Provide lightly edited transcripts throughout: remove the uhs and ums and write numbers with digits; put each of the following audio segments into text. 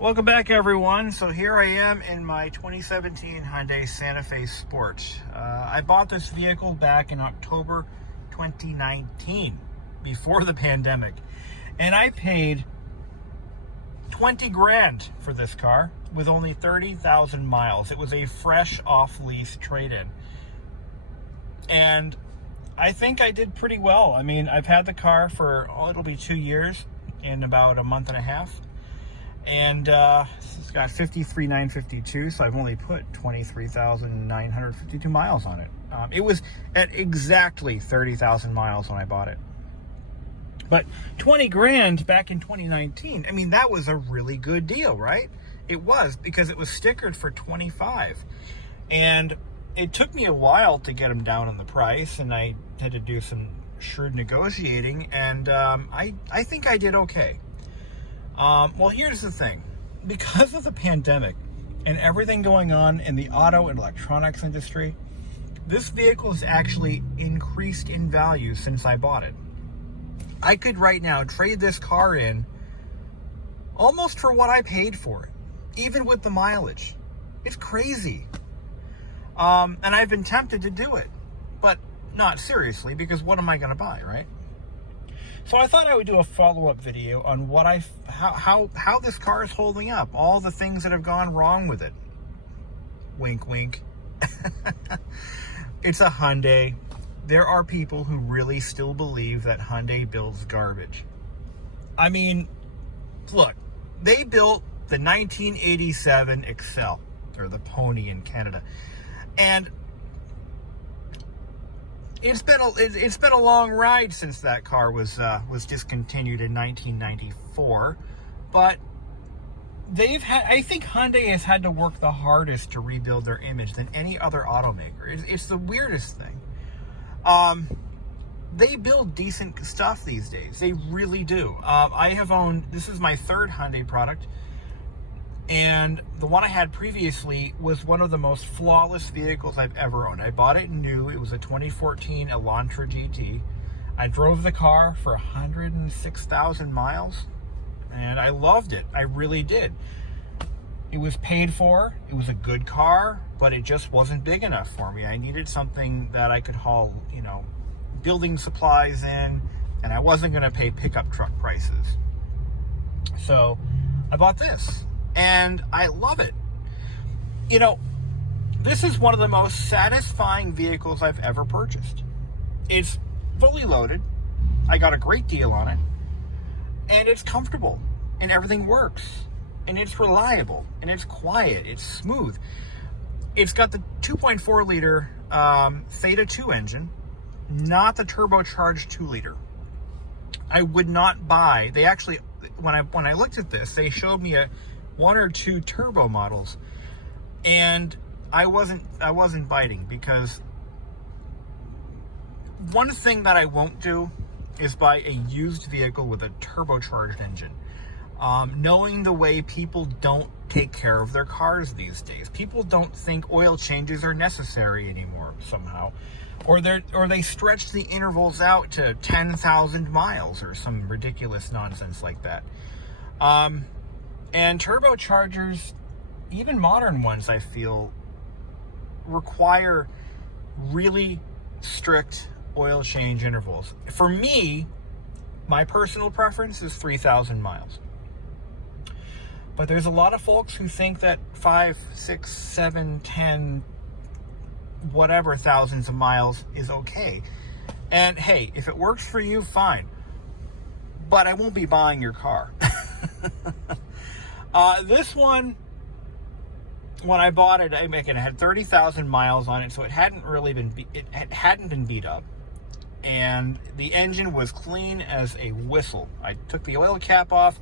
Welcome back, everyone. So here I am in my 2017 Hyundai Santa Fe Sport. I bought this vehicle back in October 2019, before the pandemic, and I paid 20 grand for this car with only 30,000 miles. It was a fresh off-lease trade-in, and I think I did pretty well. I mean, I've had the car for, it'll be 2 years in about a month and a half. And it's got 53,952, so I've only put 23,952 miles on it. It was at exactly 30,000 miles when I bought it. But 20 grand back in 2019, I mean, that was a really good deal, right? It was, because it was stickered for 25. And it took me a while to get them down on the price, and I had to do some shrewd negotiating, and I think I did okay. Well, here's the thing. Because of the pandemic and everything going on in the auto and electronics industry, this vehicle has actually increased in value since I bought it. I could right now trade this car in almost for what I paid for it, even with the mileage. It's crazy. And I've been tempted to do it, but not seriously, because what am I going to buy, right? So I thought I would do a follow-up video on what how this car is holding up, all the things that have gone wrong with it. Wink, wink. It's a Hyundai. There are people who really still believe that Hyundai builds garbage. I mean, look, they built the 1987 Excel, or the Pony in Canada, and it's been a long ride since that car was discontinued in 1994, but I think Hyundai has had to work the hardest to rebuild their image than any other automaker. It's the weirdest thing. They build decent stuff these days. They really do. I have owned, this is my third Hyundai product, and the one I had previously was one of the most flawless vehicles I've ever owned. I bought it new. It was a 2014 Elantra GT. I drove the car for 106,000 miles, and I loved it. I really did. It was paid for. It was a good car, but it just wasn't big enough for me. I needed something that I could haul, building supplies in, and I wasn't going to pay pickup truck prices. So I bought this. And I love it. This is one of the most satisfying vehicles I've ever purchased. It's fully loaded. I got a great deal on it. And it's comfortable. And everything works. And it's reliable. And it's quiet. It's smooth. It's got the 2.4 liter Theta II engine, not the turbocharged 2 liter. I would not buy. They actually, when I looked at this, they showed me one or two turbo models, and I wasn't biting, because one thing that I won't do is buy a used vehicle with a turbocharged engine. Knowing the way people don't take care of their cars these days, people don't think oil changes are necessary anymore somehow, or they stretch the intervals out to 10,000 miles or some ridiculous nonsense like that. And turbochargers, even modern ones, I feel, require really strict oil change intervals. For me, my personal preference is 3,000 miles. But there's a lot of folks who think that 5, 6, 7, 10, whatever thousands of miles is okay. And hey, if it works for you, fine. But I won't be buying your car. This one, when I bought it, it had 30,000 miles on it, so it hadn't been beat up, and the engine was clean as a whistle. I took the oil cap off.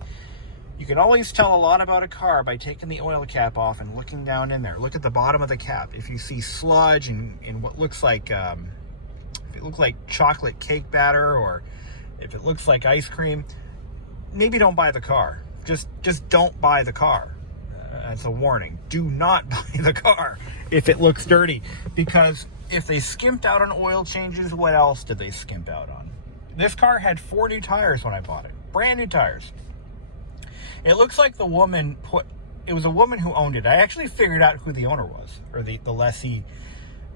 You can always tell a lot about a car by taking the oil cap off and looking down in there. Look at the bottom of the cap. If you see sludge and what looks like, if it looks like chocolate cake batter, or if it looks like ice cream, maybe don't buy the car. Just don't buy the car. That's a warning. Do not buy the car if it looks dirty, because if they skimped out on oil changes, what else did they skimp out on? This car had 4 new tires when I bought it. Brand new tires. It looks like it was a woman who owned it. I actually figured out who the owner was, or the lessee.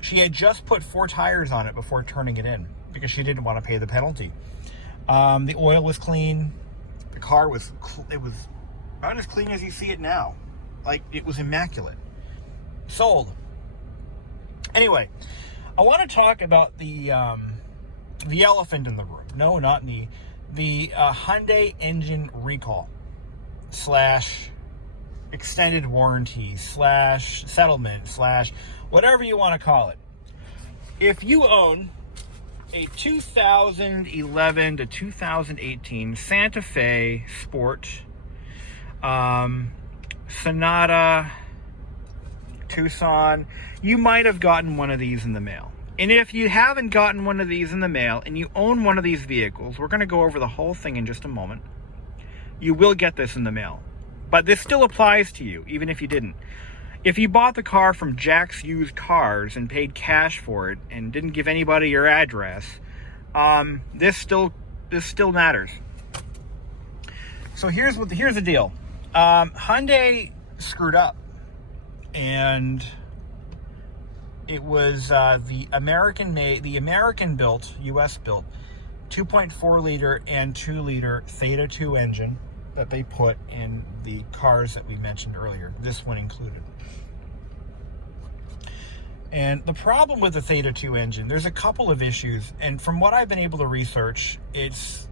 She had just put 4 tires on it before turning it in because she didn't want to pay the penalty. The oil was clean. The car was about as clean as you see it now. Like, it was immaculate. Sold. Anyway, I want to talk about the elephant in the room. No, not the Hyundai engine recall / extended warranty / settlement / whatever you want to call it. If you own a 2011 to 2018 Santa Fe Sport, Sonata, Tucson, you might have gotten one of these in the mail. And if you haven't gotten one of these in the mail and you own one of these vehicles, we're going to go over the whole thing in just a moment. You will get this in the mail. But this still applies to you, even if you didn't. If you bought the car from Jack's Used Cars and paid cash for it and didn't give anybody your address, this still matters. So here's the deal. Hyundai screwed up, and it was the American-built, U.S.-built, 2.4 liter and 2 liter Theta II engine that they put in the cars that we mentioned earlier, this one included. And the problem with the Theta II engine, there's a couple of issues, and from what I've been able to research, it's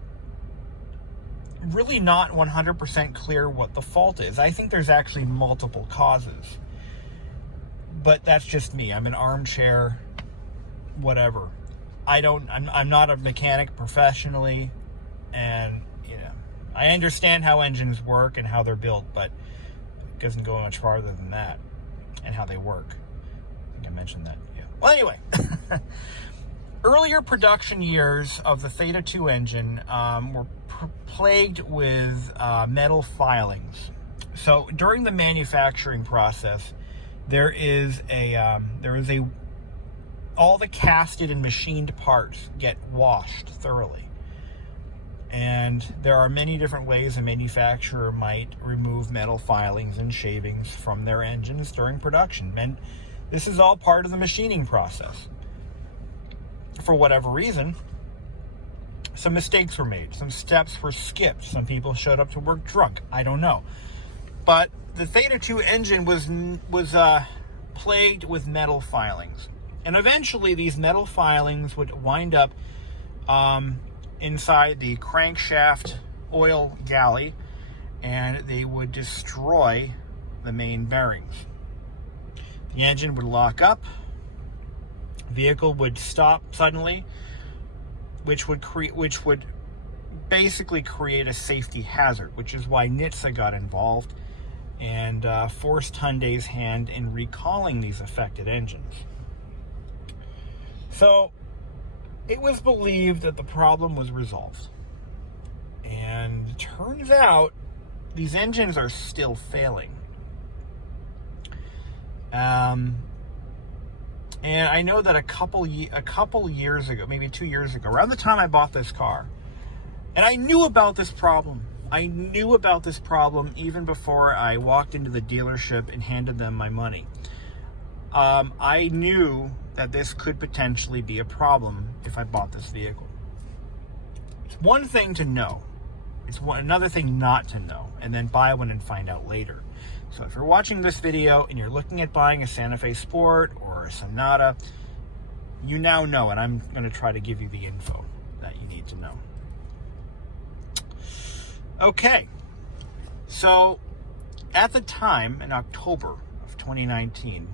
really not 100% clear what the fault is. I think there's actually multiple causes. But that's just me. I'm an armchair, whatever. I'm not a mechanic professionally, and I understand how engines work and how they're built, but it doesn't go much farther than that, and how they work. I think I mentioned that. Yeah. Well, anyway, earlier production years of the Theta II engine were plagued with metal filings. So during the manufacturing process, there is all the casted and machined parts get washed thoroughly. And there are many different ways a manufacturer might remove metal filings and shavings from their engines during production. And this is all part of the machining process. For whatever reason, some mistakes were made. Some steps were skipped. Some people showed up to work drunk. I don't know. But the Theta II engine was plagued with metal filings. And eventually these metal filings would wind up inside the crankshaft oil galley, and they would destroy the main bearings. The engine would lock up, the vehicle would stop suddenly, which would basically create a safety hazard, which is why NHTSA got involved and forced Hyundai's hand in recalling these affected engines. So it was believed that the problem was resolved. And it turns out these engines are still failing. And I know that a couple years ago, maybe 2 years ago, around the time I bought this car, and I knew about this problem. I knew about this problem even before I walked into the dealership and handed them my money. I knew that this could potentially be a problem if I bought this vehicle. It's one thing to know. It's another thing not to know, and then buy one and find out later. So if you're watching this video and you're looking at buying a Santa Fe Sport or a Sonata, you now know, and I'm going to try to give you the info that you need to know. Okay, so at the time, in October of 2019,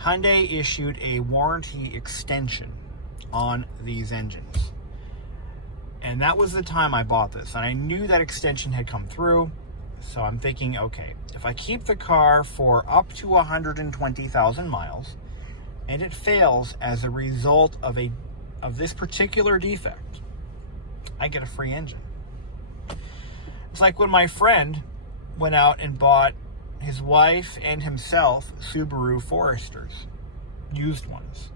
Hyundai issued a warranty extension on these engines. And that was the time I bought this. And I knew that extension had come through. So I'm thinking, okay, if I keep the car for up to 120,000 miles and it fails as a result of this particular defect, I get a free engine. It's like when my friend went out and bought his wife and himself Subaru Foresters, used ones.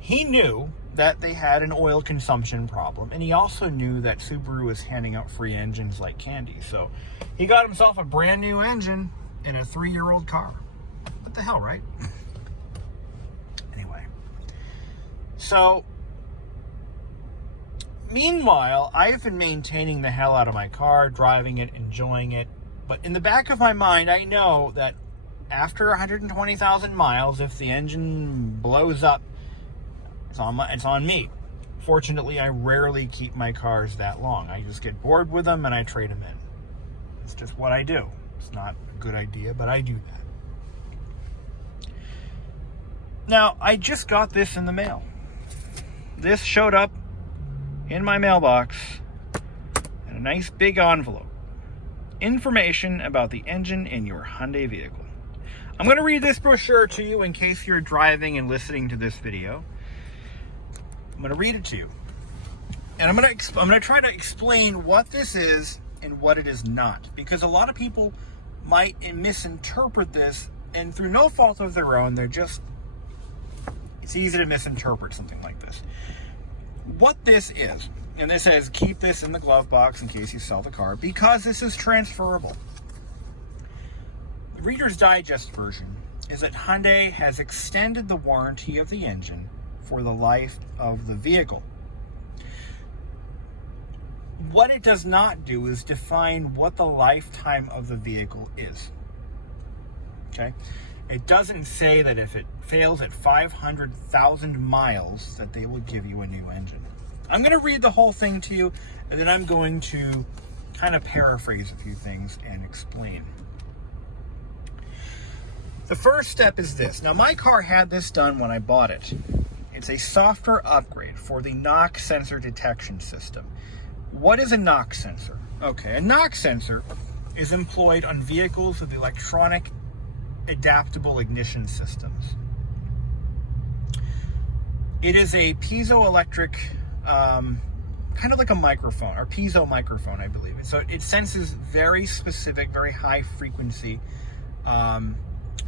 he knew that they had an oil consumption problem, and he also knew that Subaru was handing out free engines like candy. So he got himself a brand new engine in a 3-year-old car. What the hell, right? Anyway, so meanwhile, I've been maintaining the hell out of my car, driving it, enjoying it. But in the back of my mind, I know that after 120,000 miles, if the engine blows up, it's on me. Fortunately, I rarely keep my cars that long. I just get bored with them and I trade them in. It's just what I do. It's not a good idea, but I do that. Now, I just got this in the mail. This showed up in my mailbox in a nice big envelope. Information about the engine in your Hyundai vehicle. I'm going to read this brochure to you in case you're driving and listening to this video. I'm going to read it to you. And I'm going to try to explain what this is and what it is not. Because a lot of people might misinterpret this, and through no fault of their own, it's easy to misinterpret something like this. What this is, and this says keep this in the glove box in case you sell the car, because this is transferable. The Reader's Digest version is that Hyundai has extended the warranty of the engine for the life of the vehicle. What it does not do is define what the lifetime of the vehicle is. Okay? It doesn't say that if it fails at 500,000 miles that they will give you a new engine. I'm going to read the whole thing to you, and then I'm going to kind of paraphrase a few things and explain. The first step is this. Now, my car had this done when I bought it. It's a software upgrade for the knock sensor detection system. What is a knock sensor? Okay, a knock sensor is employed on vehicles with electronic adaptable ignition systems. It is a piezoelectric, kind of like a microphone, or piezo microphone, I believe. So it senses very specific, very high frequency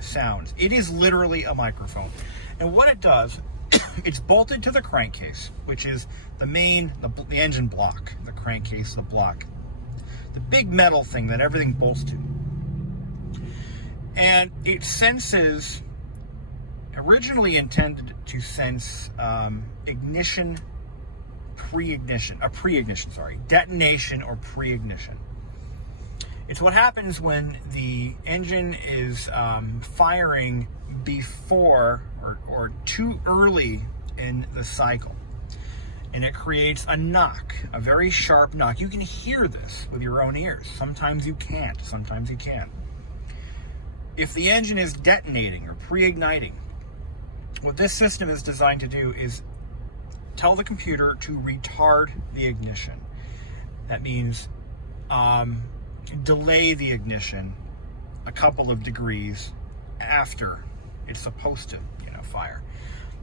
sounds. It is literally a microphone. And what it does, it's bolted to the crankcase, which is the engine block, the crankcase, the block, the big metal thing that everything bolts to. And it senses, originally intended to sense detonation or pre-ignition. It's what happens when the engine is firing before or too early in the cycle. And it creates a knock, a very sharp knock. You can hear this with your own ears. Sometimes you can't, sometimes you can. If the engine is detonating or pre-igniting, what this system is designed to do is tell the computer to retard the ignition. That means delay the ignition a couple of degrees after it's supposed to, fire.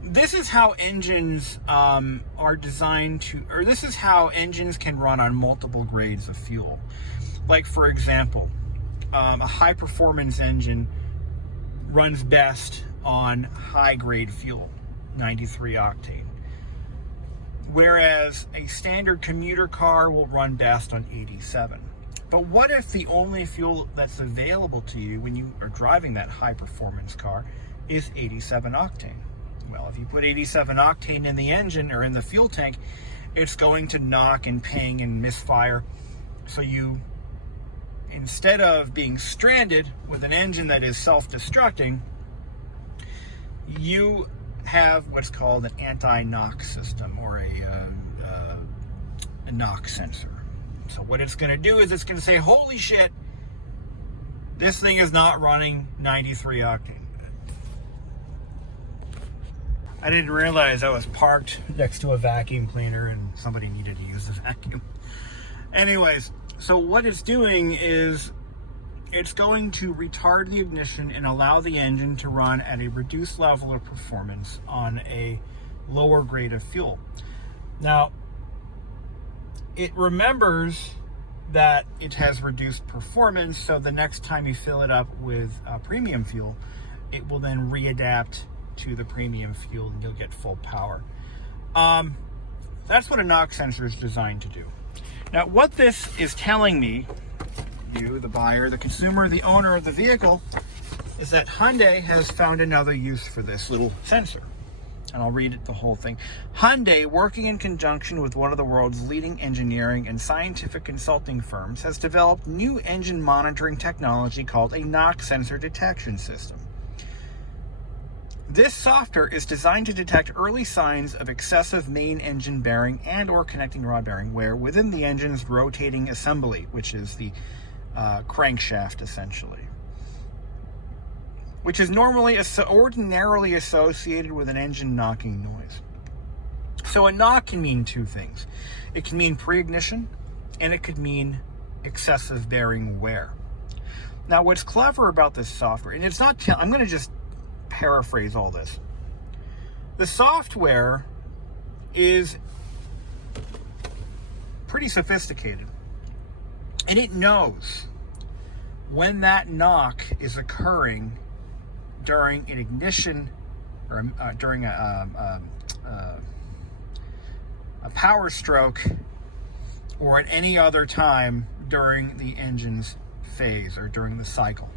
This is how engines are designed to, or this is how engines can run on multiple grades of fuel. Like, for example, a high performance engine runs best on high grade fuel, 93 octane. Whereas a standard commuter car will run best on 87. But what if the only fuel that's available to you when you are driving that high performance car is 87 octane? Well, if you put 87 octane in the engine or in the fuel tank, it's going to knock and ping and misfire. So you, instead of being stranded with an engine that is self-destructing, you have what's called an anti-knock system, or a knock sensor. So what it's going to do is it's going to say, holy shit, this thing is not running 93 octane. I didn't realize I was parked next to a vacuum cleaner and somebody needed to use the vacuum. Anyways, so what it's doing is it's going to retard the ignition and allow the engine to run at a reduced level of performance on a lower grade of fuel. Now, it remembers that it has reduced performance, so the next time you fill it up with premium fuel, it will then readapt to the premium fuel and you'll get full power. That's what a knock sensor is designed to do. Now, what this is telling me, you, the buyer, the consumer, the owner of the vehicle, is that Hyundai has found another use for this little sensor. And I'll read it, the whole thing. Hyundai, working in conjunction with one of the world's leading engineering and scientific consulting firms, has developed new engine monitoring technology called a knock sensor detection system. This software is designed to detect early signs of excessive main engine bearing and or connecting rod bearing wear within the engine's rotating assembly, which is the crankshaft essentially, which is ordinarily associated with an engine knocking noise. So a knock can mean two things. It can mean pre-ignition, and it could mean excessive bearing wear. Now, what's clever about this software, and it's not, I'm going to just paraphrase all this. The software is pretty sophisticated, and it knows when that knock is occurring during an ignition or during a power stroke or at any other time during the engine's phase or during the cycle.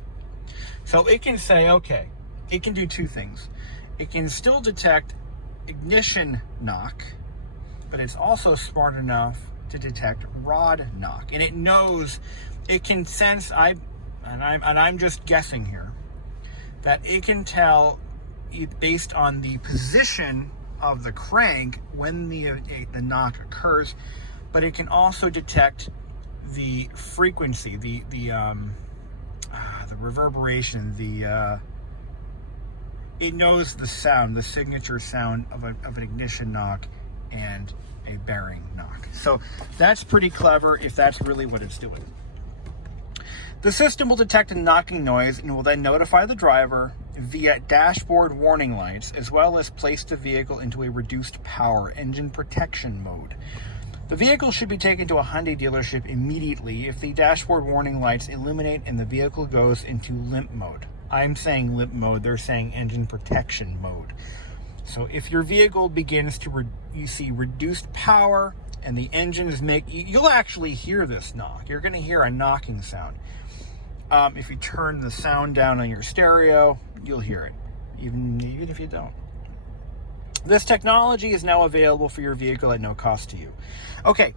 So it can say, okay, it can do two things. It can still detect ignition knock, but it's also smart enough to detect rod knock. And it knows, it can sense, I'm just guessing here, that it can tell based on the position of the crank when the knock occurs, but it can also detect the frequency, the reverberation, it knows the sound, the signature sound of an ignition knock and a bearing knock. So that's pretty clever if that's really what it's doing. The system will detect a knocking noise and will then notify the driver via dashboard warning lights, as well as place the vehicle into a reduced power engine protection mode. The vehicle should be taken to a Hyundai dealership immediately if the dashboard warning lights illuminate and the vehicle goes into limp mode. I'm saying limp mode, they're saying engine protection mode. So if your vehicle begins to you see reduced power and the engine is you'll actually hear this knock. You're going to hear a knocking sound. If you turn the sound down on your stereo, you'll hear it, even if you don't. This technology is now available for your vehicle at no cost to you. Okay,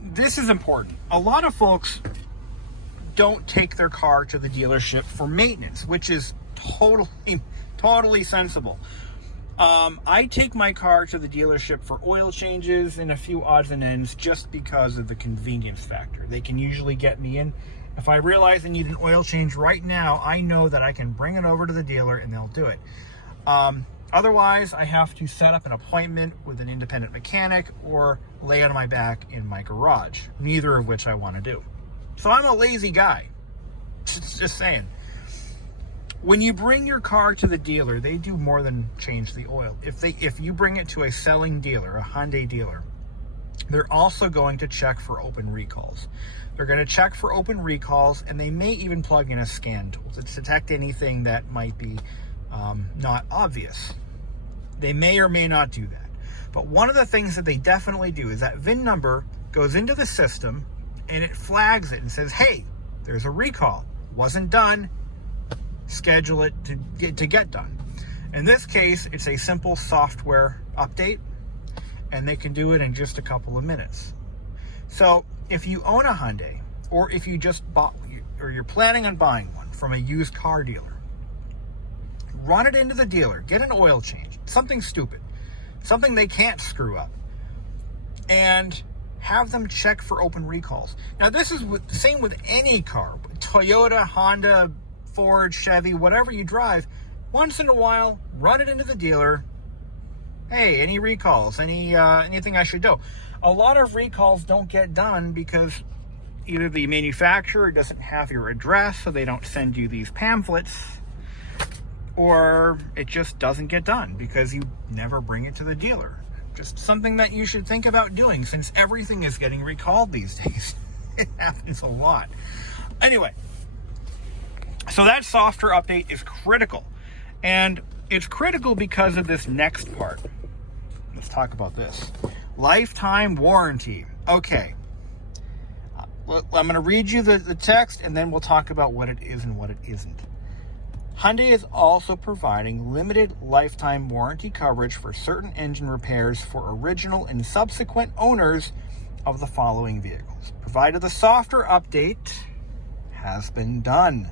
this is important. A lot of folks don't take their car to the dealership for maintenance, which is totally sensible. I take my car to the dealership for oil changes and a few odds and ends just because of the convenience factor. They can usually get me in. If I realize I need an oil change right now, I know that I can bring it over to the dealer and they'll do it. Otherwise, I have to set up an appointment with an independent mechanic or lay on my back in my garage, neither of which I want to do. So I'm a lazy guy. Just saying. When you bring your car to the dealer, they do more than change the oil. If you bring it to a selling dealer, a Hyundai dealer, they're also going to check for open recalls. They're going to check for open recalls, and they may even plug in a scan tool to detect anything that might be not obvious. They may or may not do that. But one of the things that they definitely do is that VIN number goes into the system and it flags it and says, hey, there's a recall. Wasn't done. Schedule it to get done. In this case, it's a simple software update, and they can do it in just a couple of minutes. So if you own a Hyundai, or if you just bought, or you're planning on buying one from a used car dealer, run it into the dealer, get an oil change, something stupid, something they can't screw up, and have them check for open recalls. Now, this is the same with any car, Toyota, Honda, Ford, Chevy, whatever you drive. Once in a while, run it into the dealer. Hey, any recalls? Anything I should know? A lot of recalls don't get done because either the manufacturer doesn't have your address, so they don't send you these pamphlets, or it just doesn't get done because you never bring it to the dealer. Just something that you should think about doing, since everything is getting recalled these days. It happens a lot. Anyway, so that software update is critical. And It's critical because of this next part. Let's talk about this. Lifetime warranty. Okay. I'm going to read you the text, and then we'll talk about what it is and what it isn't. Hyundai is also providing limited lifetime warranty coverage for certain engine repairs for original and subsequent owners of the following vehicles, provided the software update has been done.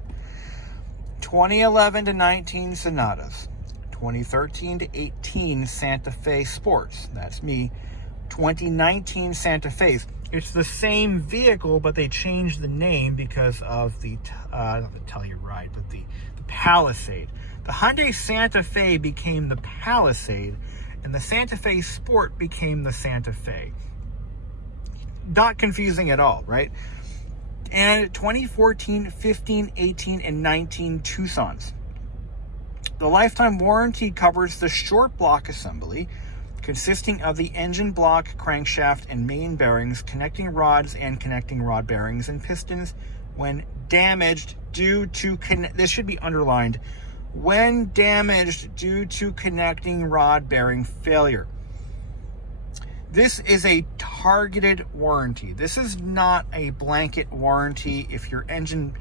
2011 to 19 Sonatas, 2013 to 18 Santa Fe Sports, that's me, 2019 Santa Fe's. It's the same vehicle, but they changed the name because of the Telluride, but the Palisade. The Hyundai Santa Fe became the Palisade, and the Santa Fe Sport became the Santa Fe. Not confusing at all, right? And 2014, 15, 18, and 19 Tucsons. The lifetime warranty covers the short block assembly, consisting of the engine block, crankshaft, and main bearings, connecting rods and connecting rod bearings and pistons when damaged due to, this should be underlined, when damaged due to connecting rod bearing failure. This is a targeted warranty. This is not a blanket warranty if your engine,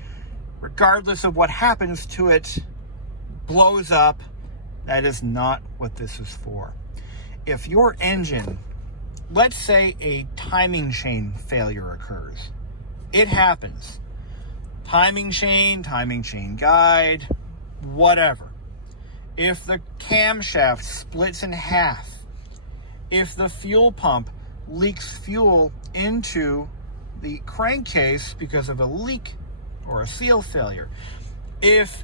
regardless of what happens to it, blows up. That is not what this is for. If your engine, let's say a timing chain failure occurs, it happens. Timing chain guide, whatever. If the camshaft splits in half, if the fuel pump leaks fuel into the crankcase because of a leak or a seal failure, if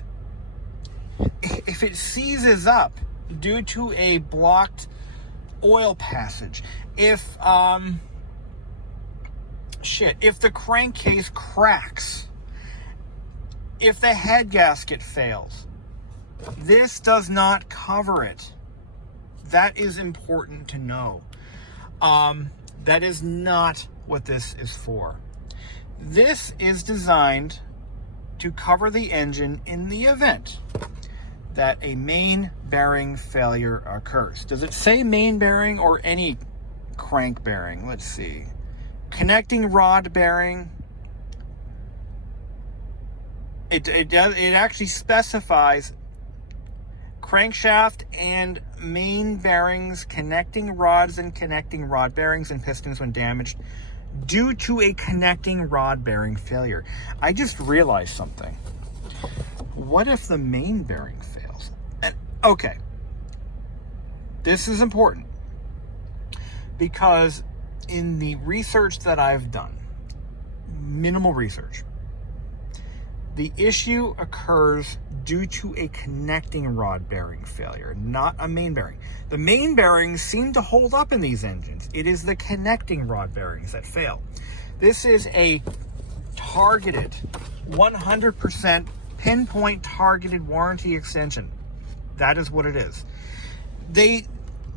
it seizes up due to a blocked oil passage, if the crankcase cracks, if the head gasket fails, this does not cover it. That is important to know. That is not what this is for. This is designed to cover the engine in the event that a main bearing failure occurs. Does it say main bearing or any crank bearing? Let's see. Connecting rod bearing. It actually specifies crankshaft and main bearings, connecting rods and connecting rod bearings and pistons when damaged due to a connecting rod bearing failure. I just realized something. What if the main bearing fails? Okay, this is important because in the research that I've done, minimal research, the issue occurs due to a connecting rod bearing failure, not a main bearing. The main bearings seem to hold up in these engines. It is the connecting rod bearings that fail. This is a targeted, 100% pinpoint targeted warranty extension. That is what it is.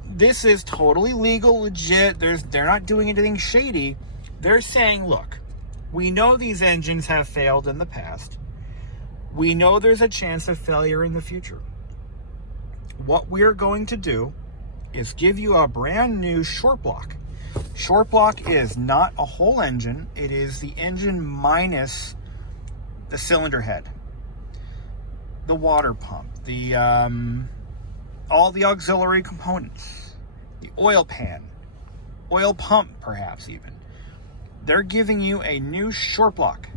This is totally legal, legit. They're not doing anything shady. They're saying, look, we know these engines have failed in the past. We know there's a chance of failure in the future. What we're going to do is give you a brand new short block. Short block is not a whole engine. It is the engine minus the cylinder head, the water pump, the all the auxiliary components, the oil pan, oil pump perhaps even. They're giving you a new short block,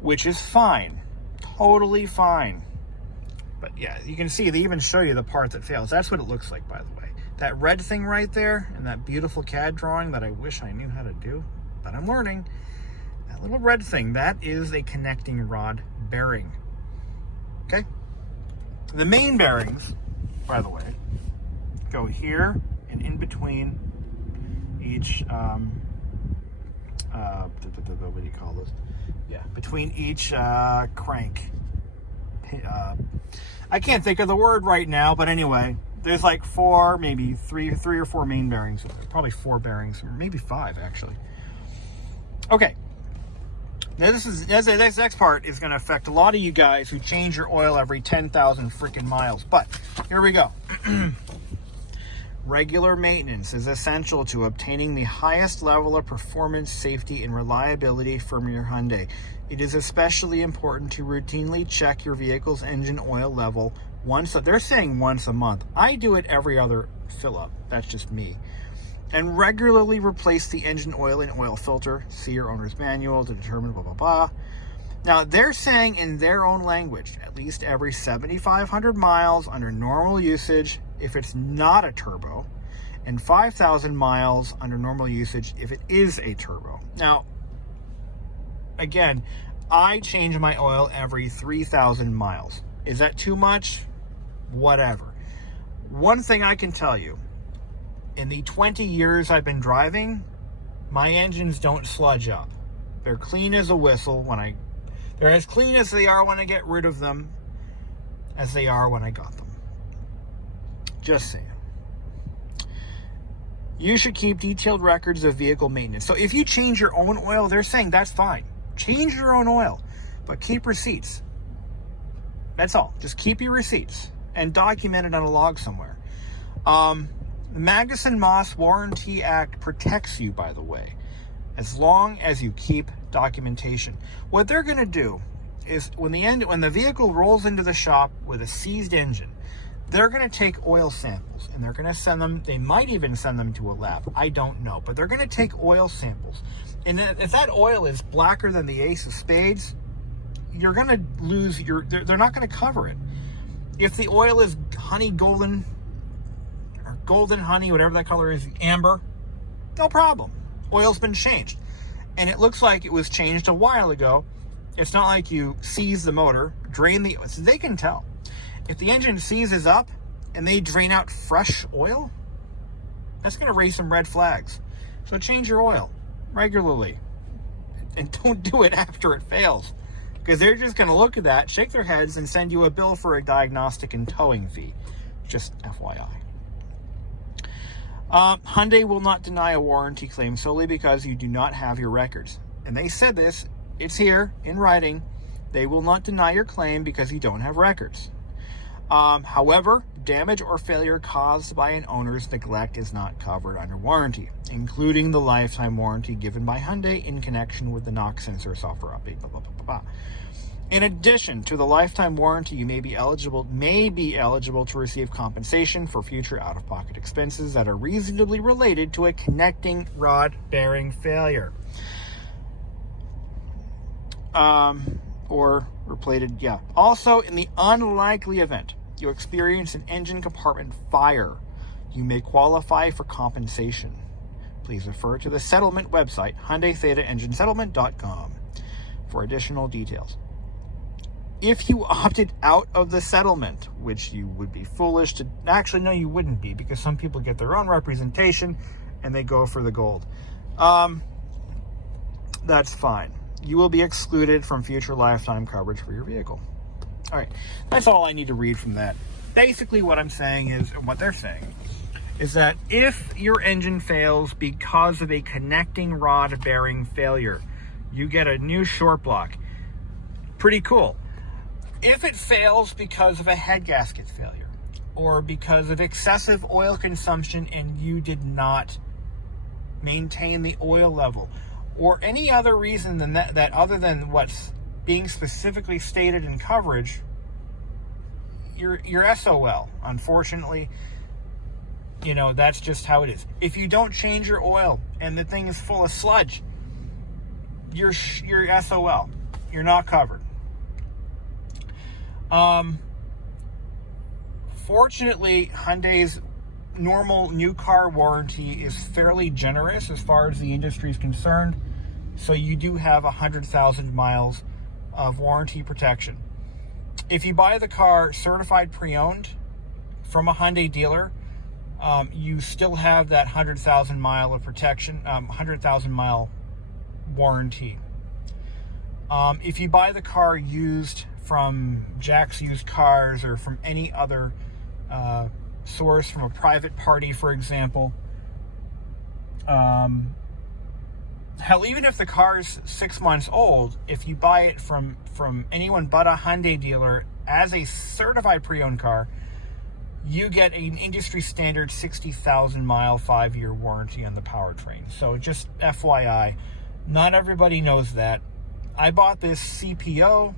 which is fine, totally fine. But yeah, you can see they even show you the part that fails. That's what it looks like, by the way. That red thing right there and that beautiful CAD drawing that I wish I knew how to do, but I'm learning. That little red thing, that is a connecting rod bearing. Okay? The main bearings, by the way, go here and in between each, what do you call this? Yeah, between each crank. I can't think of the word right now, but anyway, there's like four, maybe three or four main bearings. Probably four bearings, or maybe five actually. Okay, Now this next part is going to affect a lot of you guys who change your oil every 10,000 freaking miles. But here we go. Regular maintenance is essential to obtaining the highest level of performance, safety, and reliability from your Hyundai. It is especially important to routinely check your vehicle's engine oil level they're saying once a month. I do it every other fill up. That's just me. And regularly replace the engine oil and oil filter. See your owner's manual to determine blah, blah, blah. Now, they're saying in their own language, at least every 7,500 miles under normal usage if it's not a turbo, and 5,000 miles under normal usage if it is a turbo. Now, again, I change my oil every 3,000 miles. Is that too much? Whatever. One thing I can tell you, in the 20 years I've been driving, my engines don't sludge up. They're clean as a whistle they're as clean as they are when I get rid of them as they are when I got them. Just saying. You should keep detailed records of vehicle maintenance. So if you change your own oil, they're saying that's fine. Change your own oil, but keep receipts. That's all. Just keep your receipts and document it on a log somewhere. The Magnuson-Moss Warranty Act protects you, by the way, as long as you keep documentation. What they're going to do is when the vehicle rolls into the shop with a seized engine, they're going to take oil samples and they're going to send them. They might even send them to a lab. I don't know, but they're going to take oil samples. And if that oil is blacker than the ace of spades, you're going to lose they're not going to cover it. If the oil is honey golden or golden honey, whatever that color is, amber, no problem. Oil's been changed. And it looks like it was changed a while ago. It's not like you seize the motor, drain so they can tell. If the engine seizes up and they drain out fresh oil, that's going to raise some red flags. So change your oil regularly. And don't do it after it fails. Because they're just going to look at that, shake their heads, and send you a bill for a diagnostic and towing fee. Just FYI. Hyundai will not deny a warranty claim solely because you do not have your records. And they said this, it's here in writing. They will not deny your claim because you don't have records. However, damage or failure caused by an owner's neglect is not covered under warranty, including the lifetime warranty given by Hyundai in connection with the knock sensor software update, blah, blah, blah, blah, blah. In addition to the lifetime warranty, you may be eligible to receive compensation for future out-of-pocket expenses that are reasonably related to a connecting rod bearing failure. Or related, yeah. Also, in the unlikely event you experience an engine compartment fire, you may qualify for compensation. Please refer to the settlement website, HyundaiThetaEngineSettlement.com, for additional details. If you opted out of the settlement, which you would be foolish to... Actually, no, you wouldn't be, because some people get their own representation and they go for the gold. That's fine. You will be excluded from future lifetime coverage for your vehicle. All right, that's all I need to read from that. Basically what I'm saying is, and what they're saying, is that if your engine fails because of a connecting rod bearing failure, you get a new short block. Pretty cool. If it fails because of a head gasket failure or because of excessive oil consumption and you did not maintain the oil level, or any other reason than that other than what's being specifically stated in coverage, you're SOL. Unfortunately, that's just how it is. If you don't change your oil and the thing is full of sludge, you're SOL. You're not covered. Fortunately, Hyundai's normal new car warranty is fairly generous as far as the industry is concerned. So you do have 100,000 miles of warranty protection. If you buy the car certified pre-owned from a Hyundai dealer, you still have that 100,000 mile of protection, 100,000 mile warranty. If you buy the car used from Jack's Used Cars or from any other source, from a private party, for example, Hell, even if the car's 6 months old, if you buy it from anyone but a Hyundai dealer as a certified pre-owned car, you get an industry standard 60,000 mile 5-year warranty on the powertrain. So just FYI, not everybody knows that. I bought this CPO,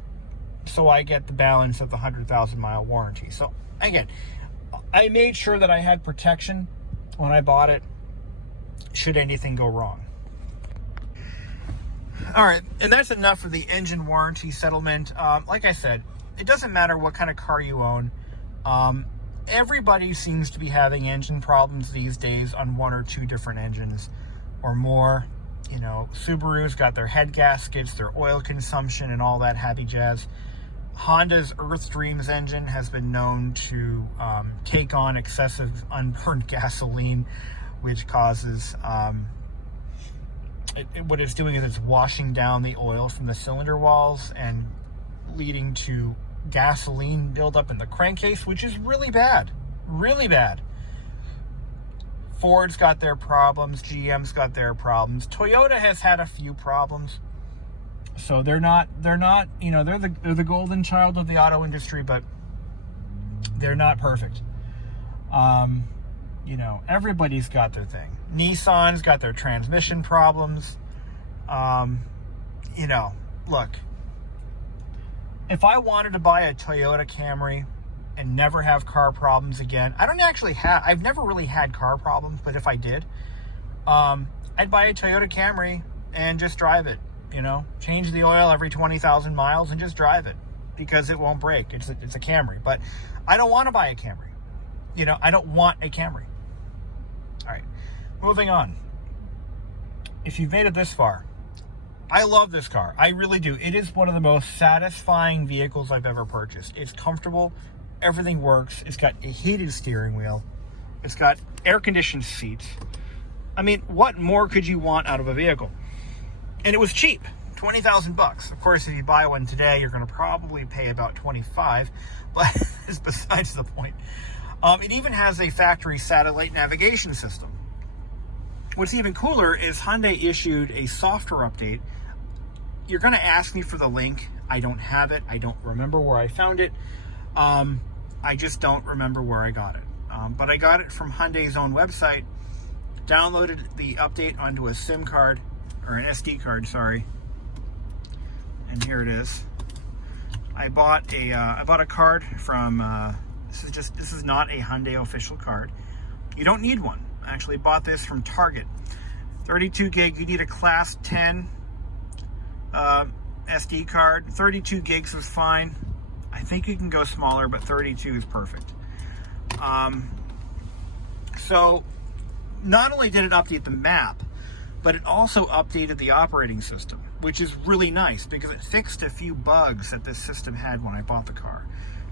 so I get the balance of the 100,000 mile warranty. So again, I made sure that I had protection when I bought it, should anything go wrong. All right, and that's enough for the engine warranty settlement. Like I said, it doesn't matter what kind of car you own. Everybody seems to be having engine problems these days on one or two different engines or more. You know, Subaru's got their head gaskets, their oil consumption, and all that happy jazz. Honda's Earth Dreams engine has been known to take on excessive unburned gasoline, which causes... what it's doing is it's washing down the oil from the cylinder walls and leading to gasoline buildup in the crankcase, which is really bad. Really bad. Ford's got their problems. GM's got their problems. Toyota has had a few problems. So they're not, you know, they're the golden child of the auto industry, but they're not perfect. You know, everybody's got their thing. Nissan's got their transmission problems. You know, look, if I wanted to buy a Toyota Camry and never have car problems again, I've never really had car problems, but if I did, I'd buy a Toyota Camry and just drive it, you know, change the oil every 20,000 miles and just drive it because it won't break. It's a Camry, but I don't want to buy a Camry. You know, I don't want a Camry. All right, moving on. If you've made it this far, I love this car. I really do. It is one of the most satisfying vehicles I've ever purchased. It's comfortable. Everything works. It's got a heated steering wheel. It's got air-conditioned seats. I mean, what more could you want out of a vehicle? And it was cheap, 20,000 bucks. Of course, if you buy one today, you're going to probably pay about 25, but it's besides the point. It even has a factory satellite navigation system. What's even cooler is Hyundai issued a software update. You're going to ask me for the link. I don't have it. I don't remember where I found it. I just don't remember where I got it. But I got it from Hyundai's own website, downloaded the update onto a SIM card, or an SD card, sorry. And here it is. I bought a card from, this is not a Hyundai official card. You don't need one. I actually bought this from Target. 32 gig, you need a class 10 SD card. 32 gigs was fine. I think you can go smaller, but 32 is perfect. So not only did it update the map, but it also updated the operating system, which is really nice because it fixed a few bugs that this system had when I bought the car.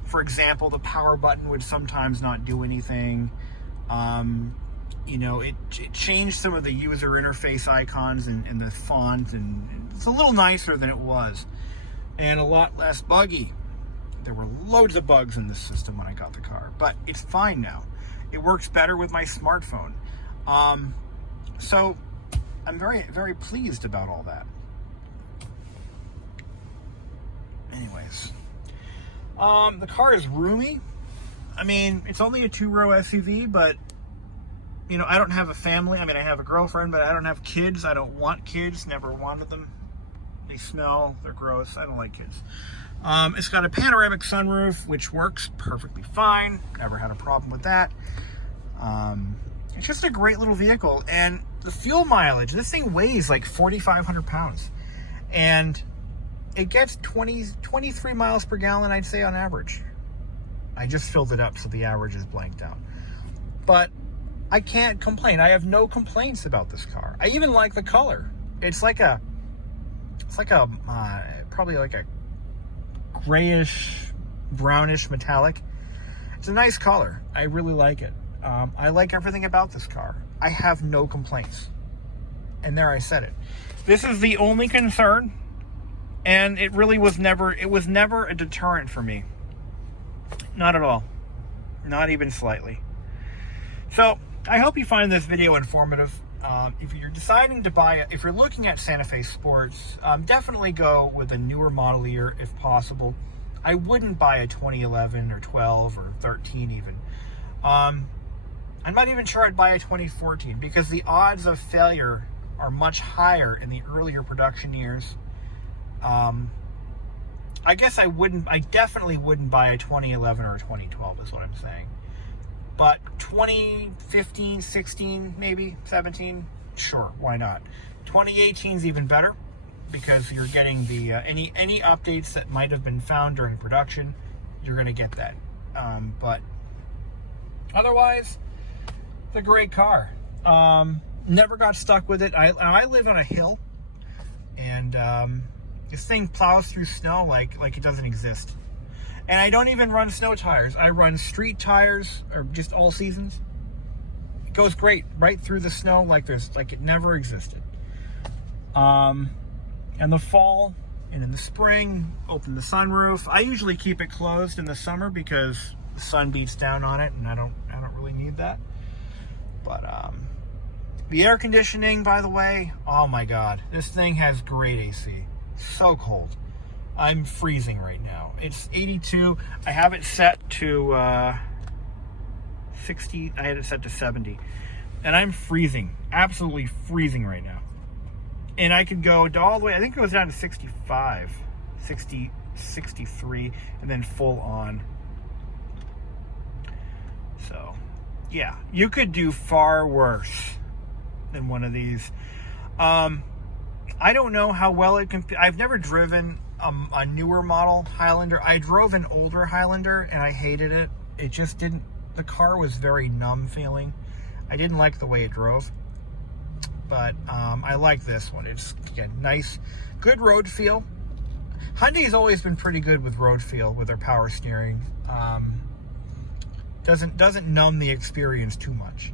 For example, the power button would sometimes not do anything. You know, it changed some of the user interface icons and the font, and it's a little nicer than it was and a lot less buggy. There were loads of bugs in this system when I got the car, but it's fine now. It works better with my smartphone. So I'm very, very pleased about all that. Anyways, the car is roomy. I mean, it's only a 2-row SUV, but you know, I don't have a family. I mean, I have a girlfriend, but I don't have kids. I don't want kids. Never wanted them. They smell. They're gross. I don't like kids. It's got a panoramic sunroof, which works perfectly fine. Never had a problem with that. It's just a great little vehicle. And the fuel mileage, this thing weighs like 4,500 pounds. And it gets 23 miles per gallon, I'd say, on average. I just filled it up, so the average is blanked out. But I can't complain. I have no complaints about this car. I even like the color. It's like a probably like a grayish, brownish metallic. It's a nice color. I really like it. I like everything about this car. I have no complaints. And there I said it. This is the only concern, and it really was never a deterrent for me. Not at all. Not even slightly. So, I hope you find this video informative. If you're deciding to buy it, if you're looking at Santa Fe Sports, definitely go with a newer model year if possible. I wouldn't buy a 2011 or 12 or 13 even. I'm not even sure I'd buy a 2014 because the odds of failure are much higher in the earlier production years. I guess I definitely wouldn't buy a 2011 or a 2012 is what I'm saying. But 2015, 16, maybe 17, sure, why not? 2018 is even better because you're getting the any updates that might have been found during production, you're going to get that. But otherwise, it's a great car. Never got stuck with it. I live on a hill, and this thing plows through snow like it doesn't exist. And I don't even run snow tires. I run street tires, or just all seasons. It goes great right through the snow like it never existed. And the fall and in the spring, open the sunroof. I usually keep it closed in the summer because the sun beats down on it, and I don't really need that. But the air conditioning, by the way, oh my God, this thing has great AC. So cold. I'm freezing right now. It's 82. I have it set to 60. I had it set to 70. And I'm freezing. Absolutely freezing right now. And I could go all the way, I think it goes down to 65, 60, 63, and then full on. So, yeah, you could do far worse than one of these. I don't know how well it can. I've never driven a newer model Highlander. I drove an older Highlander and I hated it. It just didn't. The car was very numb feeling. I didn't like the way it drove. But I like this one. It's again nice, good road feel. Hyundai's always been pretty good with road feel with their power steering. Doesn't numb the experience too much.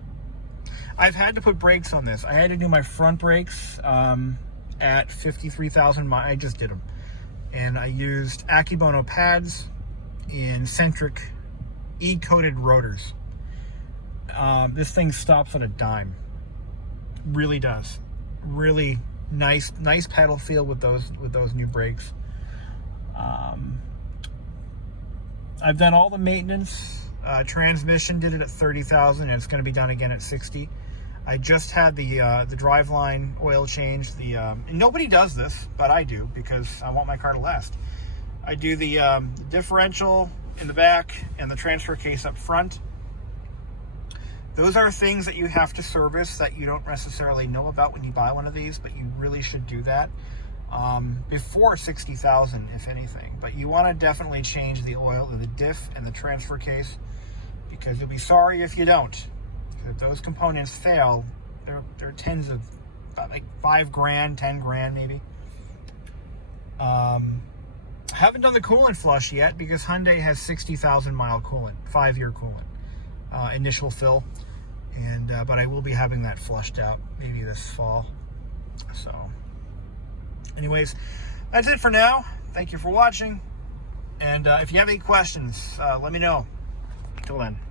I've had to put brakes on this. I had to do my front brakes at 53,000 miles. I just did them. And I used Akebono pads in centric E-coated rotors. This thing stops on a dime. Really does. Really nice pedal feel with those new brakes. I've done all the maintenance. Transmission did it at 30,000, and it's going to be done again at 60. I just had the driveline oil change. And nobody does this, but I do because I want my car to last. I do the differential in the back and the transfer case up front. Those are things that you have to service that you don't necessarily know about when you buy one of these, but you really should do that before 60,000, if anything. But you want to definitely change the oil in the diff and the transfer case because you'll be sorry if you don't. If those components fail, they're tens of like $5,000, $10,000 maybe. Haven't done the coolant flush yet because Hyundai has 60,000 mile coolant, 5-year coolant, initial fill, and but I will be having that flushed out maybe this fall. So, anyways, that's it for now. Thank you for watching, and if you have any questions, let me know. Till then.